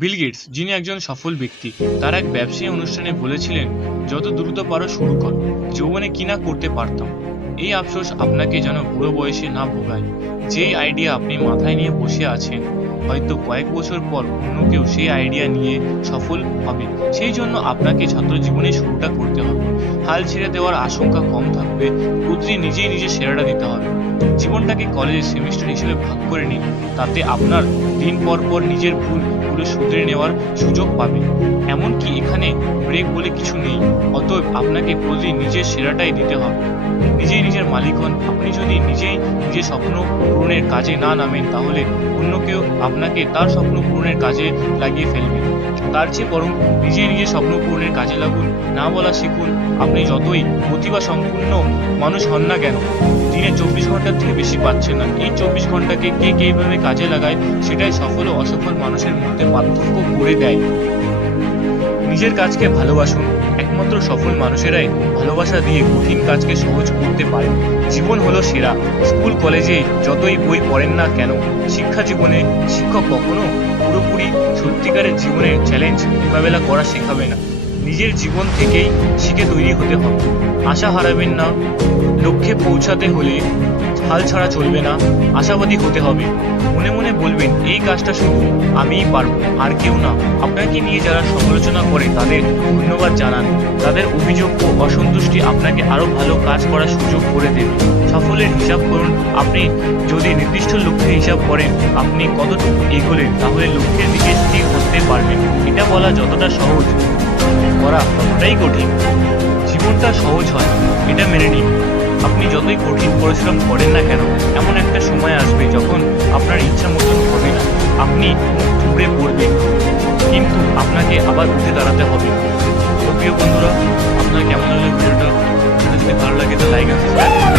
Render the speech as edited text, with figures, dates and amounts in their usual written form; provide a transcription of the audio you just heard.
Bill Gates, যিনি একজন সফল ব্যক্তি, তার এক ব্যবসায়ী অনুষ্ঠানে বলেছিলেন, যত দ্রুত পারো শুরু করো, যৌবনে কি না করতে পারতাম। এই আফসোস আপনাকে যেন বুড়ো বয়সে না ভোগায়। যেই আইডিয়া আপনি মাথায় নিয়ে বসে আছেন, হয়তো কয়েক বছর পর অন্য কেউ সেই আইডিয়া নিয়ে সফল হবে। সেই জন্য আপনাকে ছাত্র জীবনে শুরুটা করতে হবে। হাল ছেড়ে দেওয়ার আশঙ্কা কম থাকবে, প্রতিদিন নিজের সেরাটা দিতে হবে। জীবনটাকে কলেজের সেমিস্টার হিসেবে ভাগ করে নিন, তাতে আপনার দিন পর পর নিজের ভুলগুলো শুধরে নেওয়ার সুযোগ পাবেন। এমনকি এখানে ব্রেক বলে কিছু নেই। অতএব আপনাকে প্রতিদিন নিজের সেরাটাই দিতে হবে। নিজের মালিক হন। আপনি যদি নিজের স্বপ্ন পূরণের কাজে না নামেন, তাহলে অন্য কেউ আপনাকে তার স্বপ্ন পূরণের কাজে লাগিয়ে ফেলবে। তার চেয়ে বরং নিজের স্বপ্ন পূরণের কাজে লাগুন। না বলা শিখুন। আপনি যতই প্রতিভা সম্পূর্ণ মানুষ হন না কেন, দিনে 24 ঘন্টার থেকে বেশি পাচ্ছেন না। এই 24 ঘন্টাকে কে এইভাবে কাজে লাগায়, সেটাই সফল ও অসফল মানুষের মধ্যে পার্থক্য করে দেয়। নিজের কাজকে ভালোবাসুন। একমাত্র সফল মানুষেরাই ভালোবাসা দিয়ে কঠিন কাজকে সহজ করতে পারে। জীবন হলো সেরা। স্কুল কলেজে যতই বই পড়েন না কেন, শিক্ষা জীবনে শিক্ষক কখনো পুরোপুরি সত্যিকারের জীবনের চ্যালেঞ্জ মোকাবেলা করা শেখাবে না। নিজের জীবন থেকেই শিখে তৈরি হতে হবে। আশা হারাবেন না। লক্ষ্যে পৌঁছাতে হলে হাল ছাড়া চলবে না। আশাবাদী হতে হবে। মনে মনে বলবেন, এই কাজটা শুধু আমিই পারবো, আর কেউ না। আপনাকে নিয়ে যারা সমালোচনা করে তাদের ধন্যবাদ জানান। তাদের অভিযোগ ও অসন্তুষ্টি আপনাকে আরো ভালো কাজ করার সুযোগ করে দেবে। সাফল্যের হিসাব করুন। আপনি যদি নির্দিষ্ট লক্ষ্যের হিসাব করেন আপনি কতটুকু এগোলেন, তাহলে লক্ষ্যের দিকে স্থির থাকতে পারবেন। এটা বলা যতটা সহজ, করা ততটাই কঠিন। জীবনটা সহজ হয়, এটা মেনে নিন। আপনি যতই কঠিন পরিশ্রম করেন না কেন, এমন একটা সময় আসবে যখন আপনার ইচ্ছা মতন হবে না। আপনি থুবড়ে পড়বেন, কিন্তু আপনাকে আবার উঠে দাঁড়াতে হবে। তো প্রিয় বন্ধুরা, আপনার কেমন লাগলো ভিডিওটা? যদি ভালো লাগে তো লাইক আর সাবস্ক্রাইব